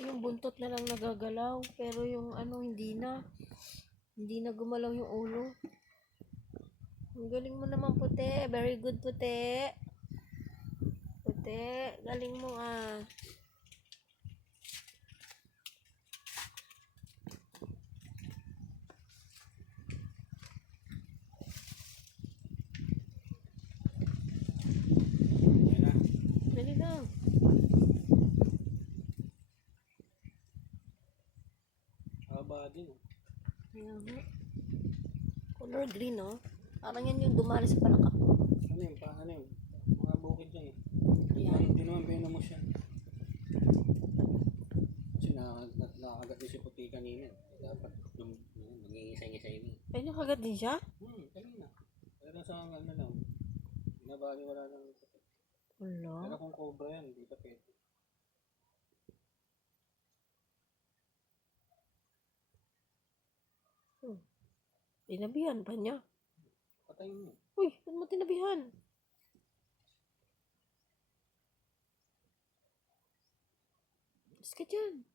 yung buntot na lang nagagalaw. Pero yung ano, hindi na. Hindi na gumalaw yung ulo. Ang galing mo naman, puti. Very good, puti. Puti, galing mo ah. Dali na. Haba din. Ayan nga. Color green, oh. Parang yan yung dumali sa palaka. Ano yun? Ano yun? Mga bukid yan eh. Ayan. Hindi naman venomous yan. Kasi nakakagat din si puti kanina. Dapat nangingisay-ngisay na. Ay, nakagat din siya? Kanina. Pero sa ano lang. Nabali wala lang. Wala. Pero kung cobra yan, hindi pa pwede. Tinabihan pa niya. Patayin mo. Uy, ba't mo tinabihan? Mas ka dyan.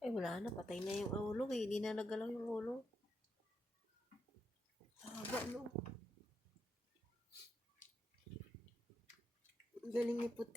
Ay, wala na. Patay na yung ulo eh. Hindi na nagalaw yung ulo. Haba, no? Galing ni puti.